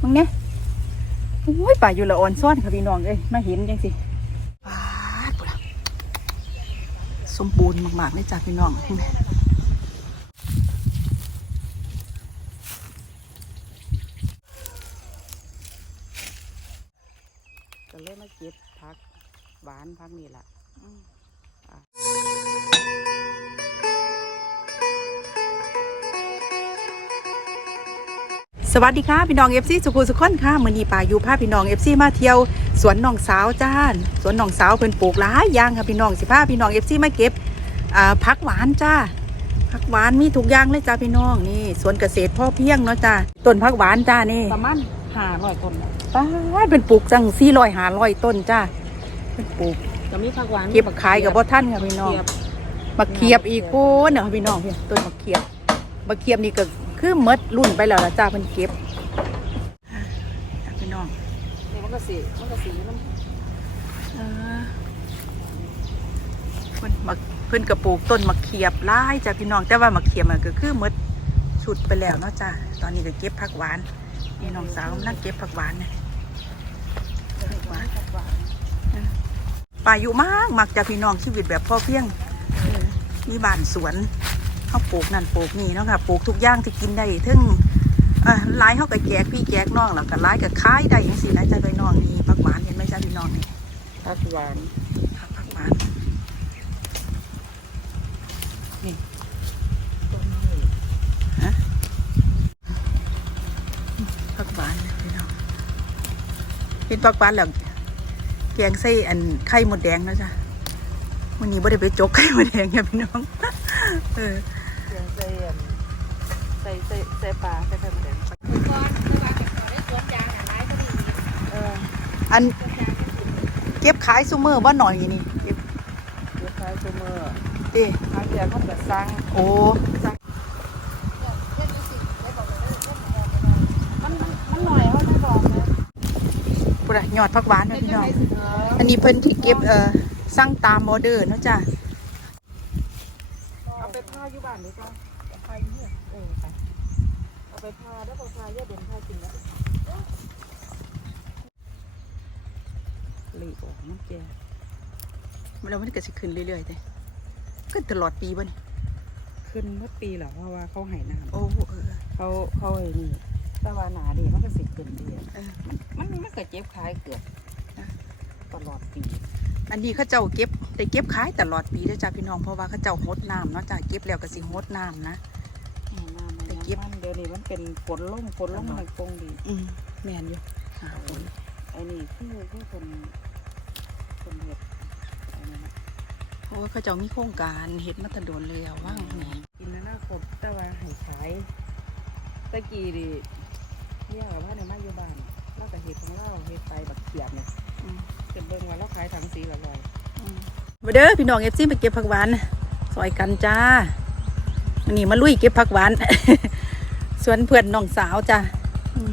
มึงเนี่ยโอ้ยป่าอยู่ละอ่อนซ่อนค่ะพี่น้องเอ้ยมาเห็นจังสิป้าปุระสมบูรณ์มากๆเลยจ้ะพี่น้องก็เลยมาเก็บพักหวานพักนี่แหละ วัสดีค่ะพี่น้องเอฟซีสุขุสุขคนค่ะมือนี้ป่าอยู่พาพี่น้องเอฟซีมาเที่ยว สวนหนองสาวจ้านสวนหนองสาวเพิ่นปลูกหลายอย่างค่ะพี่น้องสิพาพี่น้องเอฟซีมาเก็บอ่าผักหวานจ้าผักหวานมีทุกอย่างเลยจ้าพี่น้องนี่สวนเกษตรพ่อเพียงเนาะจ้าต้นผักหวานจ้านี่ประมาณห้าร้อยต้นน่ะป้าดเป็นปลูกจังสี่ร้อยห้าร้อยต้นจ้าเป็นปลูกก็มีผักหวานเก็บขายกับพ่อท่านค่ะพี่น้องเขียบมาเขียบอีกโคนเนาะพี่น้องพี่ต้นมาเขียบมาเขียบนี่ก็ คือหมดรุ่นไปแล้วละจ้าเพิ่นเก็บพี่น้องนี่มันก็สีมันก็สีน้เออเพิ่นมาเพิ่นกระปลูกต้นมะเขียบหลายจ้าพี่น้องแต่ว่ามะเขียบมันก็คือหมดชุดไปแล้วเนาะจ้าตอนนี้ก็เก็บผักหวานนี่น้องสาวกำลังเก็บผักหวานเนี่ยผักหวานป่าอยู่มากมักจะพี่น้องชีวิตแบบพ่อเพียงมีบ้านสวน เขาปลูกนั่นปลูกนี่เนาะค่ะปลูกทุกอย่างที่กินได้ถึงเอ่อหลายเขาก็แจกพี่แจกน้องแล้วก็หลายก็ขายได้ยังสินะจ้าพี่น้องนี่ผักหวานเห็นไหมจ้าพี่น้องนี่ผักหวานผักผักหวานต้นนี้ผักหวานพี่น้องเป็นผักหวานแล้วแกงใส่อันไข่หมดแดงนะจ้ะวันนี้ไ่ได้ไปจกไข่หมดแดงเนี่ยพี่น้อง เออ เสียงใส่อันใส่ใส่ใส่ปลาใส่ไข่มดแดงเอออันเก็บขายซูเมอร์ว่าหน่อยนี่เก็บเดี๋ยวขายตัวเมื่อเด้ทางเดียวเขาจะสร้างโอ้มันมันมันหน่อยเขาจะบอกนะปุระยอดผักหวานเนาะพี่น้องไม่ถึงเอออันนี้เพิ่นที่เก็บเอ่อสั่งตามออเดอร์เนาะจ้ะ เอาไปพาอยู่บ้านดีกว่าเอาไปเนี่ยเออไปเอาไปพาแล้วพอพาเยอะเด่นพาจริงแล้วหลีกออกมันแก่ แล้วมันก็สิขึ้นเรื่อยๆเด้ขึ้นตลอดปีบ่นี่ขึ้นเมื่อปีเหรอเพราะว่าเขาใหายน้ำโอ้เออเขาเขาไอ้นี่แตะวันหนาดีมันก็สิขึ้นดีอะเออมันมันมันก็เจ็บขายเกือบตลอดปี อันนี้เขาเจ้าเก็บได้เก็บขายตลอดปีเด้อจ้ะพี่น้องเพราะว่าเขาเจ้าฮดน้ำเนาะจ้ะเก็บแล้วก็สิฮดน้ำนะอืมน้ำมันแต่เก็บมันเดี๋ยวนี้มันเป็นฝนลงฝนลงมันคงดีอืมแม่นอยู่หาผลไอ้นี่คือคือคนคนเห็ดไอ้นี่นะ เพราะว่าเขาเจ้ามีโครงการเฮ็ดมาแตะโดนแล้วว่างนี่กินแล้วน่าครบแต่ว่าให้ขายตะกี้ดิเนี่ยกับว่าในมาอยู่บ้านเราก็เห็ดของเราเห็ดไปแบบเขียบเนี่ยอืมเก็บเบิ่งว่าเราขายถังสีละร้อยมาเด้อพี่น้องเอฟซีไปเก็บผักหวานซอยกันจ้าวันนี้มาลุยเก็บผักหวานสวนเพื่อนน้องสาวจ้าอืม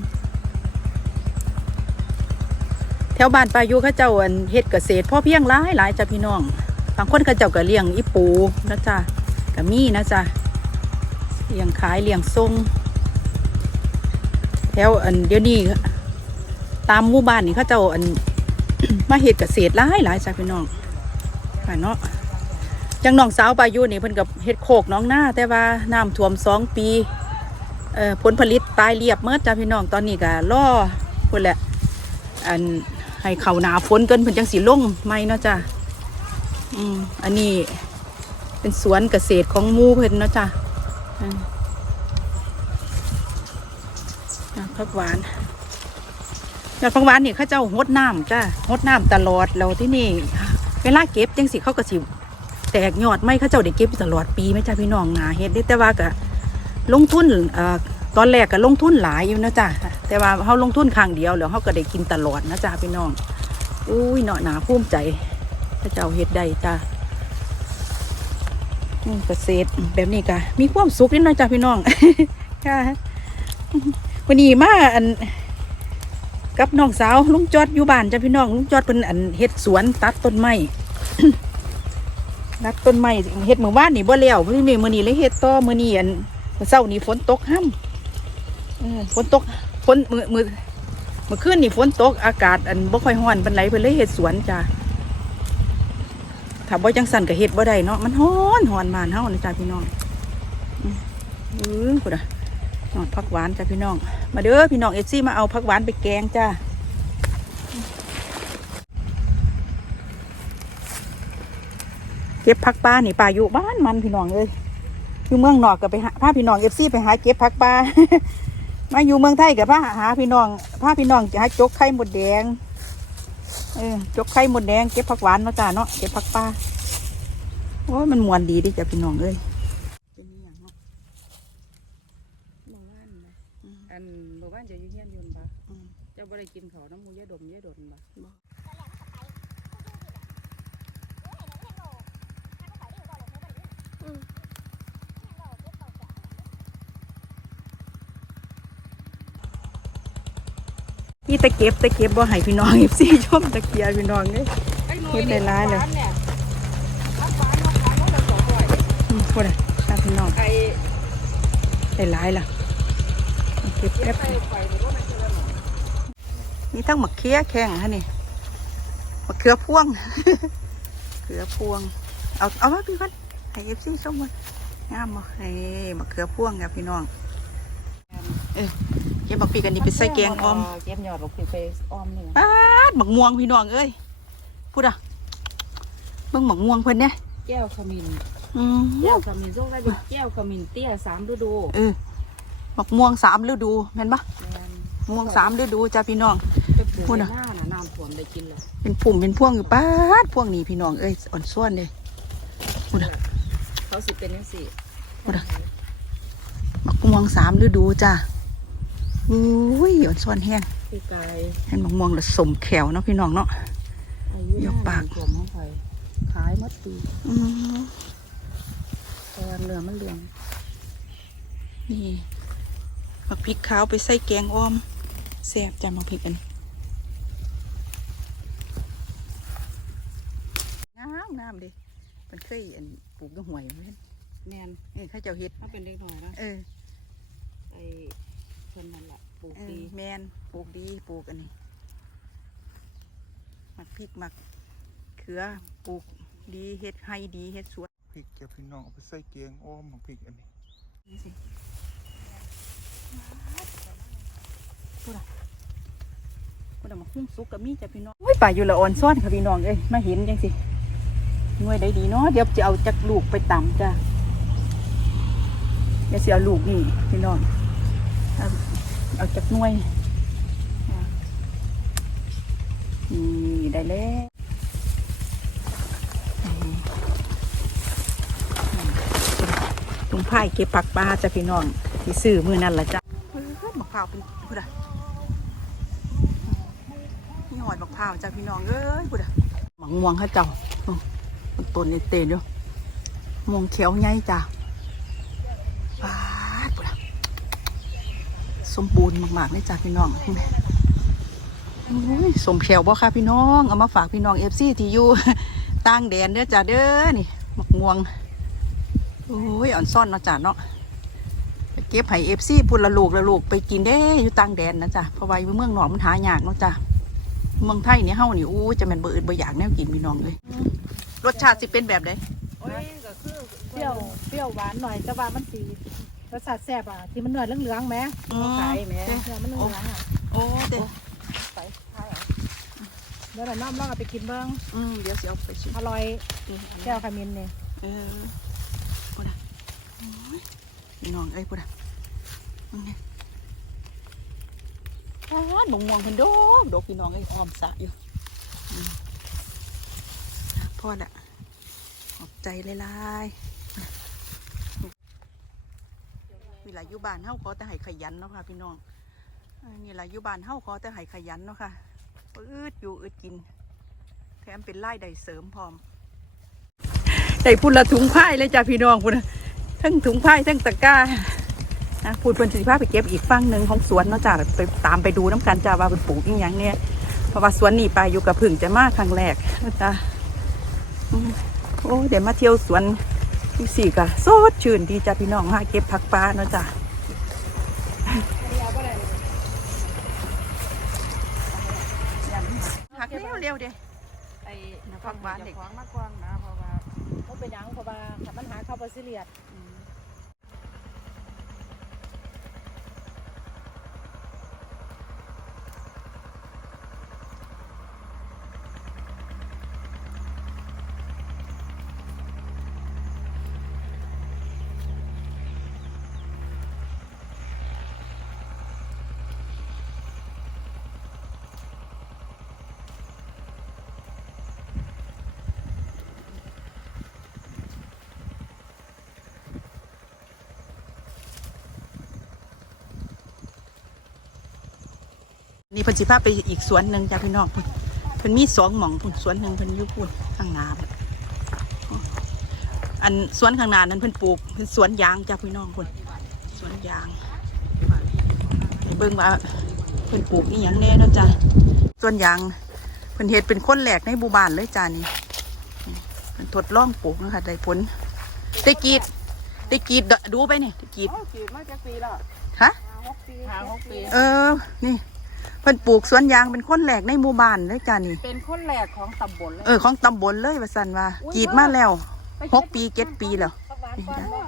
แถวบ้านปายุเขาเจ้าอันเฮ็ดเกษตรพ่อเพียงหลายหลายจ้าพี่น้อง บางคนเขาเจ้าก็เลี้ยงอีปูนะจ้าก็มีนะจ้าเลี้ยงขายเลี้ยงทรงแถวอันเดี๋ยวนี้ตามหมู่บ้านนี่เขาเจ้าอันมาเฮ็ดเกษตรหลายหลายจ้าพี่น้องค่ะเนาะจังน้องสาวปายุนี่เพิ่นกับเฮ็ดโคกน้องหน้า แต่ว่าน้ำท่วมสองปีเอ่อผลผลิตตายเรียบเมื่อจ้าพี่น้องตอนนี้ก็รอพุ่นแหละอันให้เขาหนาฝนเกินเพิ่นจังสิลงไหมเนาะจ้า อืมอันนี้เป็นสวนเกษตรของมู่เพิ่นเนาะจ้าอืมอะผักหวานยอดผักหวานนี่เขาเจ้าหดน้ำจ้าหดน้ำตลอดแล้วที่นี่ เวลาเก็บจังสิเขาก็สิแตกยอดไม่เขาเจ้าได้เก็บตลอดปีไม่จ้าพี่น้องนาเฮ็ดได้แต่ว่าก็ลงทุนเอ่อตอนแรกก็ลงทุนหลายอยู่นะจ้ะแต่ว่าเขาลงทุนครั้งเดียวแล้วเขาก็ได้กินตลอดนะจ้าพี่น้องอุ้ยเนาะหนาภูมิใจ พระเจ้าเฮ็ดได้จ้าเกษตรแบบนี้ก็มีความสุขนิดหน่อยจ้าพี่น้องค่ะวันนี้มาอัน กับน้องสาวลุงจอดอยู่บ้านจ้ะพี่น้องลุงจอดเป็นอันเฮ็ดสวนตัดต้นไม้ตัดต้นไม้เฮ็ดเมื่อวานนี่บ่แล้วมื้อนี้มื้อนี้เลยเฮ็ดต่อมื้อนี้อันมื้อเช้านี้ฝนตกห้ำเออฝนตกฝนมือมือเมื่อคืนนี่ฝนตกอากาศอันบ่ค่อยร้อนปานไหนเพิ่นเลยเฮ็ดสวนจ้ะ ถ้าบ่จังสั่นก็เฮ็ดบ่ได้เนาะมันร้อนร้อนบ้านเฮานะจ้ะพี่น้องอืมอือพุ่นน่ะนอดผักหวานจ้ะพี่น้อง มาเด้อพี่น้อง FC มาเอาผักหวานไปแกงจ้าเก็บผักปลานี่ป่าอยู่บ้านมันพี่น้องเอ้ยอยู่เมืองนอกก็ไปหาพาพี่น้อง FC ไปหาเก็บผักปลามาอยู่เมืองไทยกับพาหาพี่น้องพาพี่น้องจะให้จกไข่หมดแดง เออจกไข่หมดแดงเก็บผักหวานมาจ้าเนาะเก็บผักปลาโอ้ยมันมวนดีดิจ้ะพี่น้องเอ้ยเป็นอหย่างเนาะ เมื่อวานนะอันเมื่อวานจะอยู่เฮียนอยืนบ่ อืม เจ้าบ่ได้กินข้าวน้ำหมูยาดมยาดนบ่ พี่ตะเก็บตะเก็บบ่ให้พี่น้อง FC ชมตะเกียบพี่น้องเอ้ยเฮ็ดได้หลายเลยผักหวานผักหวานผักหวานเราสอยพูดอะตาพี่น้องไอ้ได้หลายล่ะเก็บแป๊บนี่ทั้งมะเขือแข้งฮะนี่มะเขือพวงเขือพวง เอาเอามาพี่พันให้เอฟซีชมมันงามบ่เฮ้มะเขือพวงกับพี่น้องเออ เก็บบักปีกันนี่ไปใส่แกงออมเก็บยอดบักคือไปออมนี่ปาดบักม่วงพี่น้องเอ้ยพูดอะเบิ่งบักม่วงเพิ่นเนี่ยแก้วขมิ้นอืมแก้วขมิ้นส่งได้เป็นแก้วขมิ้นเตี้ยสามฤดูเออบักม่วงสามฤดูแม่นปะม่วงสามฤดูจ้าพี่น้องไปปลูกพูดในน่ะหน้าน่ะน้ำท่วมได้กินเลยเป็นผุ่มเป็นพวงอยู่ป้าดพวงนี้พี่น้องเอ้ยอ่อนส่วนเลยพูดอะเขาสิเป็นยังสี่พูดอะบักม่วงสามฤดูจ้า อุ้ยอ่อนส่วนแห้งพี่กายเห็นบักม่วงแล้วสมแขวเนาะพี่น้องเนาะอายุยกปากท่วมห้องไฟขายหมัดปีอืมแต่ว่าเรือมันเหลืองนี่บักพริกขาวไปใส่แกงอ้อมแซ่บจ้าบักพริกอันนี้งามงามเดิมันเคยอันปลูกกับหวยไว้แมนเอ้ยข้าเจ้าเฮ็ดถ้าเป็นเด็กหน่อยนะเออไอ้ คนนั่นแหละปลูกเออดีแมนปลูกดีปลูกอันนี้หมักพริกหมักเขือปลูกดีเฮ็ดให้ดีเฮ็ดสวนพริกเก็บพี่น้องเอาไปใส่เกียงอ้อมของพริกอันนี้นี่สิพูดอะพูดอะมาคุ้งสุกกับมีจ้ะพี่น้องอุ้ยป่าอยู่ละอ่อนซ่อนค่ะพี่น้องเอ้ยมาเห็นจังสิหน่วยได้ดีเนาะเดี๋ยวจะเอาจากลูกไปตำจ้ะเดี๋ยวสิเอาลูกนี่พี่น้อง เอาเอาจากหน่วยอะนี่ได้แล้วอืมลุงไผ่เก็บผักปลาจ้ะพี่น้องที่ซื้อมือนั่นละจ้ะเฮ้ยมะพร้าวเป็นพุดอะนี่หอยมะพร้าวจ้ะพี่น้องเอ้ยพุดอะหมังม่วงเข้าเจ้าอืมมันต้นนี่เต็มอยู่ม่วงเขียวใหญ่จ้ะปาดพุดอะ สมบูรณ์มากๆเลยจ้ะพี่น้องเห็นไหมโอ้ยสมแขวบ่ค่ะพี่น้อง เอามาฝากพี่น้องเอฟซีที่อยู่ต่างแดนเด้อจ้ะเด้อนี่มะม่วงโอ้ยอ่อนซ่อนเนาะจ้ะเนาะเก็บไห้เอฟซีพุ่นละลูกละลูกไปกินได้อยู่ต่างแดนนะจ้ะเพราะว่าอยู่เมืองนอกมันหายากเนาะจ้ะเมืองไทยนี่เฮานี่อู้จะแม่นเบ่อื่นบ่อยากแนวกินพี่น้องเลย รสชาติสิเป็นแบบใดโอ้ยก็คือเปรี้ยวเปรี้ยวหวานหน่อยแต่ว่ามันสี รสชาติแซ่บอะที่มันเนื้อเหลืองๆไหมอืมขายแหม่เนื้อมันเหลืองๆอะโอ้เด้ไปขายเหรอเดี๋ยวเราน้อมลองเอาไปกินเบ้างอืมเดี๋ยวสิเอาไปชิมอร่อยแก้วขมิ้นเนี่ยเออพุ่นน่ะโอ้ยพี่น้องเอ้ยพุ่นน่ะอืมเนี่ยอ้าวหนงม่วงเพิ่นโดกโดกพี่น้องเอ้ยอ้อมสระอยู่อืมพอละขอบใจหลายๆ มีห ลายอยู่บ้านเฮาขอแต่ให้ขยันเนาะค่ะพี่น้องนี่หลายอยู่บ้านเฮาขอแต่ให้ขยันเนาะค่ะอึดอยู่อึดกิน แถมเป็นไล่ได้เสริมพร้อมได้พุ่นละถุงผ้ายเลยจ้ะพี่น้องพุ่นทั้งถุงผ้ายทั้งตะกร้านะพูดเพิ่นสิพาไปเก็บอีกฝั่งหนึ่งของสวนเนาะจ้ะไปตามไปดูน้ำกันจ้ะว่าเป็นปลูกอีหยังเนี่ยเพราะว่าสวนนี่ปอยู่กับพึ่งจะมาครั้งแรกนะจ้ะอืมโอ้เดี๋ยวมาเที่ยวสวน ที่สี่กะสดชื่นดีจ้ะพี่น้องหาเก็บผักปลาเนาะจ้ะผักเร็วเร็วเด้ไอ้ผักหวานเด็กหวังมากกว้างนะเพราะว่าเขาไปยังเพราะว่ามัญหาข้าวปลาซิเลียด นี่เพิ่นสิพาไปอีกสวนหนึ่งจ้ะพี่น้องเพิ่นเพิ่นมีสองหม่องพุ่นสวนหนึ่งเพิ่นอยู่พุ่นข้างหน้าพุ่นอันสวนข้างหน้านั้นเพิ่นปลูกเพิ่นสวนยางจ้ะพี่น้องพุ่นสวนยางให้เบิ่งว่าเพิ่นปลูกอีหยังแน่เนาะจ้ะสวนยางเพิ่นเฮ็ดเป็นคนแรกในหมู่บ้านเลยจ้ะนี่เพิ่นทดลองปลูกนะคะได้ผลได้กรีดได้กรีดดูไปนี่ได้กรีดโอ้ขีดมาจากปีแล้วฮะห้าหกปีห้าหกปีเออนี่ เพิ่นปลูกสวนยางเป็นคนแรกในหมู่บ้านเลยจ้านี่ เป็นคนแรกของตำบลเลย เออของตำบลเลยว่าสันว่ากีดมาแล้วหกปีเจ็ดปีแล้วผักหวานก่อนเนาะ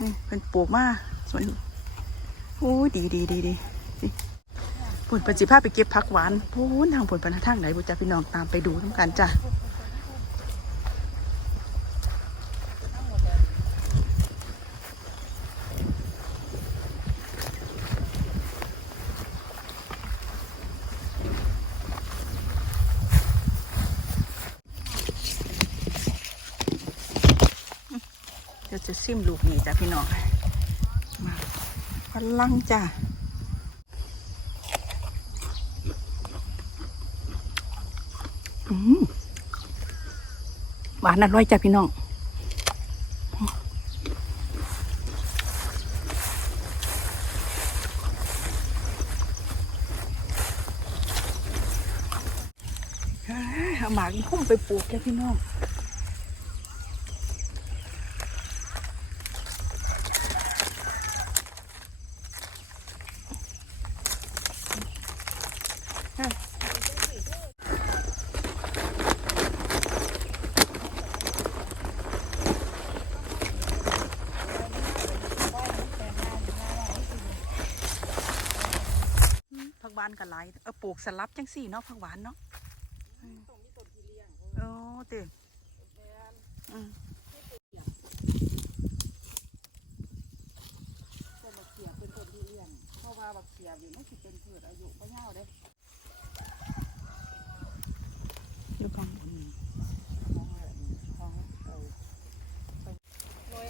นี่เพิ่นปลูกมาสวนโอ้ยดีดีดีดีนี่ผลปัจจิภาไปเก็บผักหวานพูนทางผลปนทางไหนบุจ้าพี่น้องตามไปดูน้ำกันจ้า เดี๋ยวจะซิมลูกนี่จ้าพี่น้องมาพลังจ้าอืมหวานอร่อยจ้าพี่น้องอาหมากพุ่มไปปลูกจ้าพี่น้อง ผักหวานกับไรเออปลูกสลับจังสี่เนาะผักหวานเนาะอืมโอ้เต็มอืมต้นบักเขียบเป็นต้นที่เลี้ยงเพราะว่าบักเขียบอยู่มันสิเป็นพืชอายุบ่ยาวเด้อยู่ข้างบนของอะไรของเออหน่วย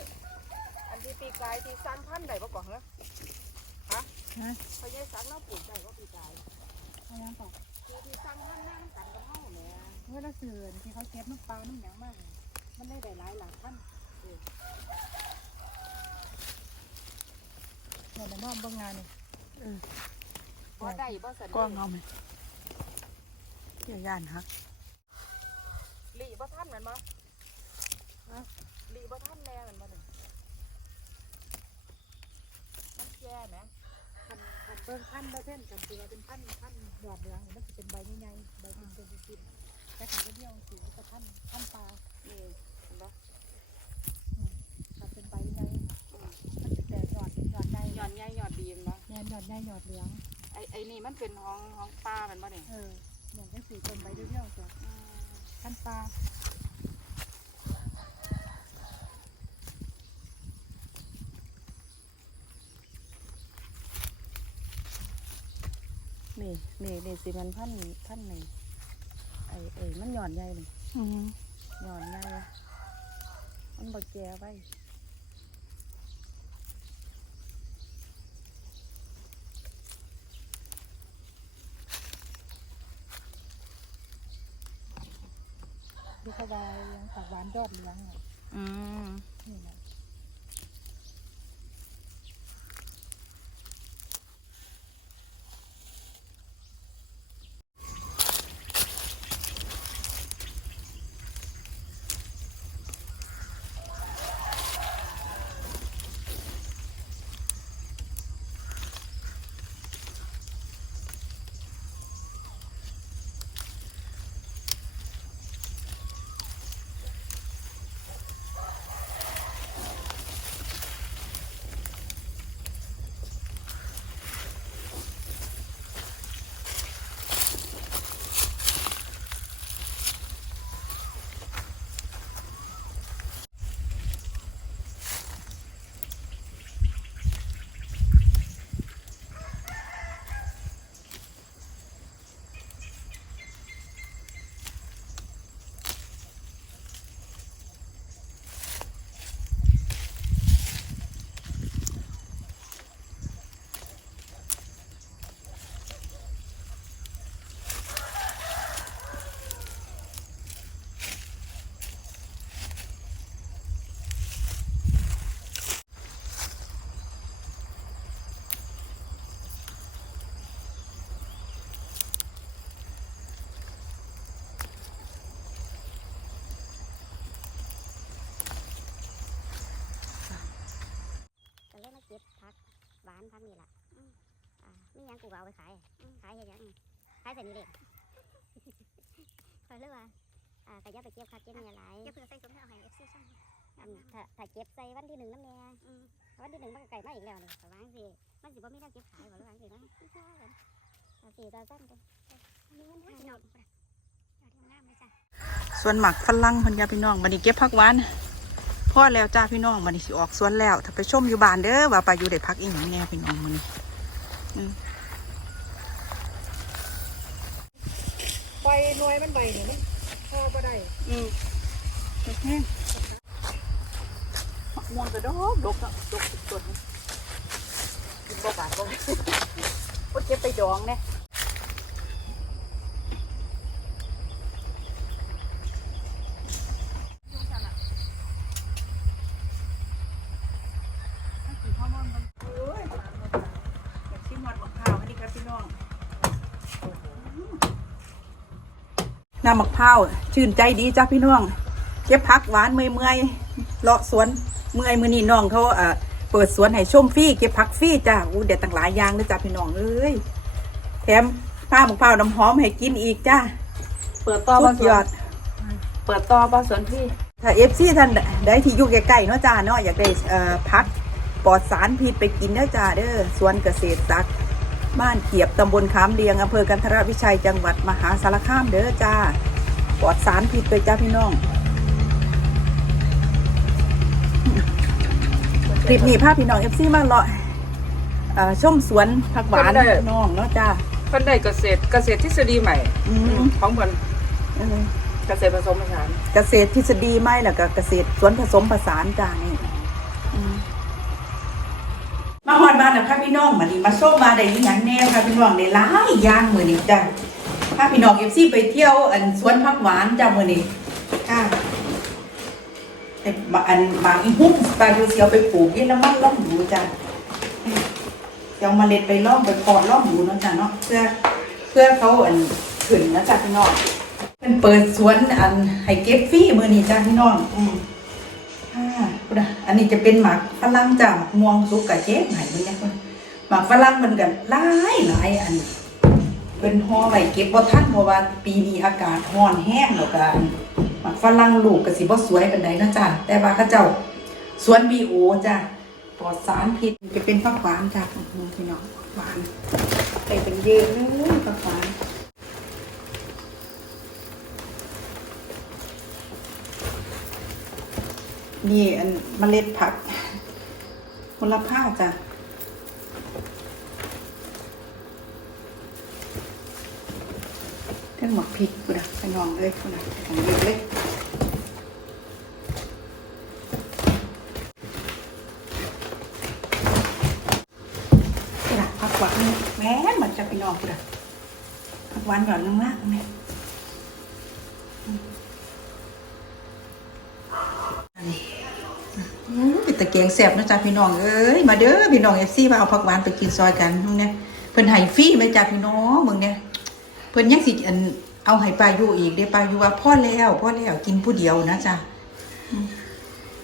อันที่ปีกายที่สร้างพันธุ์ได้บ่ก่อนเหรอ ฮะฮะพญายสังเราปลูกได้บ่ปีกายเอายังต่อคือที่สร้างพันนั่งกันกับเฮาแหม่เมื่อเราเสื่อนที่เขาเก็บน้ำปลาน้ำหยังมากมันได้หลายหลักพันเออเนี่ยแต่น้องเบางงานนี่บ่ได้บ่สันก็เงาไหมเกี่ยวยานฮักลีบ่ทันแม่นบ่ฮะลีบ่ทันแม่แม่นบ่นี่มันแย่แหม พันเบิ่งพันแล้วเส้นกันตัวเป็นพันพันหยอดเหลืองมันจะเป็นใบใหญ่ๆใบเป็นเป็นชิ้นๆแต่ขันก็เดียวสีมันจะพันพันปลานี่เห็นบ่ขันเป็นใบใหญ่มันจะแต่หยอดหยอดใหญ่ยอดใหญ่ยอดดีแม่นบ่แม่นหยอดใหญ่หยอดเหลืองไอ้ไอ้นี่มันเป็นห้องห้องป้าแม่นบ่นี่เออเหมือนจะสีเป็นใบเดียวๆจ้ะอืมพันปลา สิมันพันพันนี่ไอ้ไอ้มันหย่อนใหญ่นี่อืมหย่อนใหญ่มันบ่แก่ไว้ที่เขาใบยังผักหวานยอดเหลืองอะอืมนี่นะ พักนี่ล่ะอ่ามีหยังกูก็เอาไปขาย ขายเฮ็ดหยังขายใส่นี่เด็กคอยเลยว่าอ่าก็อย่าไปเก็บคักเก็บเนี่ยหลายอย่าเพิ่งใส่สมเอาให้ FC ซ่อมอันถ้าถ้าเก็บใส่วันที่หนึ่งน้ำแน่วันที่หนึ่งมันก็ไก่มาอีกแล้วนี่ประมาณสิมันสิบ่มีทางเก็บขายบ่หรือว่าสินะที่ว่ากันเอาสี่ตาสั้นกันมีเงินให้หน่อยยอดงามเลยจ้ะสวนหมักฝรั่งเพันยาพี่น้องบันนี้เก็บผักหวาน พอแล้วจ้าพี่น้องบันนี้สิออกสวนแล้ว ถ้าไปชมอยู่บ้านเด้อว่าปลาอยู่ได้พักอีหยังแน่พี่น้องมันนี้ใบหน่วยมันใบนี่มันพอบ่ได้ อืมแห้งมะม่วงกระดกดกอะดกสุดๆกินบ่บาดบ่โอ้เก็บไปดองเนี่ยชิมหมดมะพร้าวนี่ครับพี่น้อง น้ำมะพร้าวชื่นใจดีจ้าพี่น้องเก็บผักหวานเมื่อยเมื่อยๆเลาะสวนเมื่อยมือนี่น้องเขาเอ่อเปิดสวนให้ชมฟรีเก็บผักฟรีจ้าอู้เด็ดต่างหลายอย่างเลยจ้าพี่น้องเอ้ยแถมผ้ามะพร้าวน้ำหอมให้กินอีกจ้าเปิดต่อสุบ้าดสวยอนดเปิดต่อบ้าสวนพี่ถ้าเอฟซีท่านใดที่อยู่ใกล้ๆเนาะจ้าเนาะอยากได้เอ่อผักปลอดสารพิษไปกินเด้อจ้าเด้อสวนเกษตรศักดิ์ บ้านเขียบตำบลขามเรียงอำเภอกันทรวิชัยจังหวัดมหาสารคามเด้อจ้าปลอดสารพิษเลยจ้าพี่น้องคลิปนี้ภาพพี่น้องเอฟซีมาเลาะเอ่อชมสวนผักหวานน้องเนาะจ้าเพิ่นได้เกษตรเกษตรทฤษฎีใหม่อืมของเพิ่นเออเกษตรผสมผสาน เกษตรทฤษฎีไม่แล้วก็เกษตรสวนผสมผสานจ้านี่ บ้านแล้วค่ะพี่น้องมาดีมาส้มมาได้ยังแน่ค่ะพี่น้องได้หลายอย่างมือนี้จ้าพาพี่น้องเอฟซีไปเที่ยวอันสวนผักหวานจ้ามื้อนี้ค่ะไอ้บะอันบางอีหุ้มปลาดูเสียวไปปลูกเย็นแล้วมันล่องดูจ้าเดี๋ยวเมาเล็ดไปล่องไปปอดล่องดูเนาะจ้ะเนาะเพื่อเพื่อเขาอันขึ้นนะจ้ะพี่น้องเป็นเปิดสวนอันให้เก็บฟรีมือนี้จ้ะพี่น้องอืม นะอันนี้จะเป็นหมากฝรั่งจ้ะหมากม่วงสุกกะเจ๊ไหนมันเนี่ยคนหมากฝรั่งมันกันหลายหลายอันเป็นห่อไว้เก็บบ่ทันเพราะว่าปีนี้อากาศร้อนแห้งแล้วกันหมากฝรั่งลูกก็สิบ่สวยปานใดนะจ้ะแต่ว่าเขาเจ้าสวนบีโอจ้ะปลอดสารพิษจะเป็นผักหวานจ้ะของพี่น้องหวานไปเป็นเยอะเลยผักหวาน นี่อันเมล็ดผักมลค่าจ้ะเรื่องหมักพริกกูนะไปนองเลยกูนะของเยอะเลยกระดาษผักหวานแม้นมันจะไปนอกกระดาผักหวานหย่อนลงมากเนี่ยอืมอันนี้ เป็นตะเกียงแสบนะจ๊ะพี่น้องเอ้ยมาเด้อพี่น้องเอฟซีมาเอาผักหวานไปกินซอยกันมึงเนี่ยเพิ่นให้ฟรีไหมจ๊ะพี่น้องมึงเนี่ยเพิ่นยังสิอันเอาให้ปลาอยู่อีกเด้ปลาอยู่ว่าพ่อแล้วพ่อแล้วกินผู้เดียวนะจ๊ะ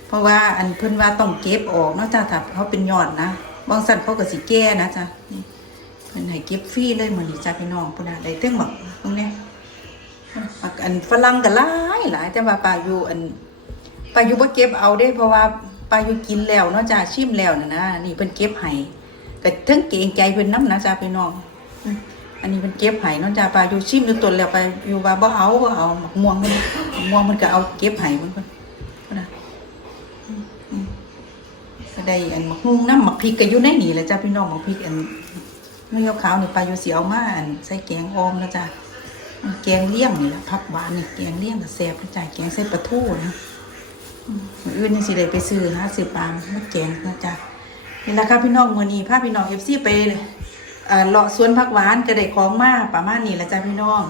เพราะว่าอันเพิ่นว่าต้องเก็บออกนะจ๊ะถ้าเขาเป็นยอดนะบางสันเขาก็สิแก้นะจ๊ะเพิ่นให้เก็บฟรีเลยเหมือนจ้าพี่น้องพุ่นน่ะได้เตึงแบบตรงเนี้ยอันฝรั่งก็หลายหลายแต่ว่าปลาอยู่อันปลาอยู่บ่เก็บเอาเด้เพราะว่า ปลาอยู่กินแล้วเนาะจ้าชิมแล้วน่ะนะนี่เพิ่นเก็บให้ก็เทิงเกรงใจเพิ่นนำนะจ้าพี่น้องอันนี้เพิ่นเก็บให้เนาะจ้าปลาอยู่ชิมอยู่ตนแล้วไปอยู่ว่าบ่เอาบ่เอาหมักม่วงมันม่วงมันก็เอาเก็บให้เพิ่นเพิ่นนะก็ได้อันหมักฮุ้งน้ำหมักพริกก็อยู่ในนี่แหละจ้ะพี่น้องหมักพริกอันเมื่อขาวนี่ปลาอยู่สีเอามาอันใส่แกงออมแล้วจ้ะแกงเลี่ยงนี่แหละผักหวานนี่แกงเลี่ยงกับแซ่บนะจ้ะแกงใส่ปลาทูนะ มืออื่นนี่สิได้ไปซื้อหาซื้อปลามาแกงนะจ้ะนี่แหละครับพี่น้องมือนี้พาพี่น้อง FC ไปเอ่อเลาะสวนผักหวานก็ได้ของมาประมาณนี้ละจ้ะพี่น้อง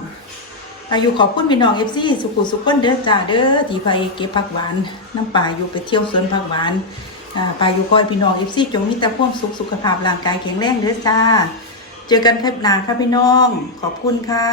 อายุขอบคุณพี่น้องเอฟซีสุขุสุขคนเด้อจ้าเด้อที่ไปเก็บผักหวานน้ำป่าอยู่ไปเที่ยวสวนผักหวานอ่าปอยู่คอยพี่น้องเอฟซีจงมีแต่ความสุขสุขภาพร่างกายแข็งแรงเด้อจ้า เจอกันคลิปหน้าค่ะพี่น้อง ขอบคุณค่ะ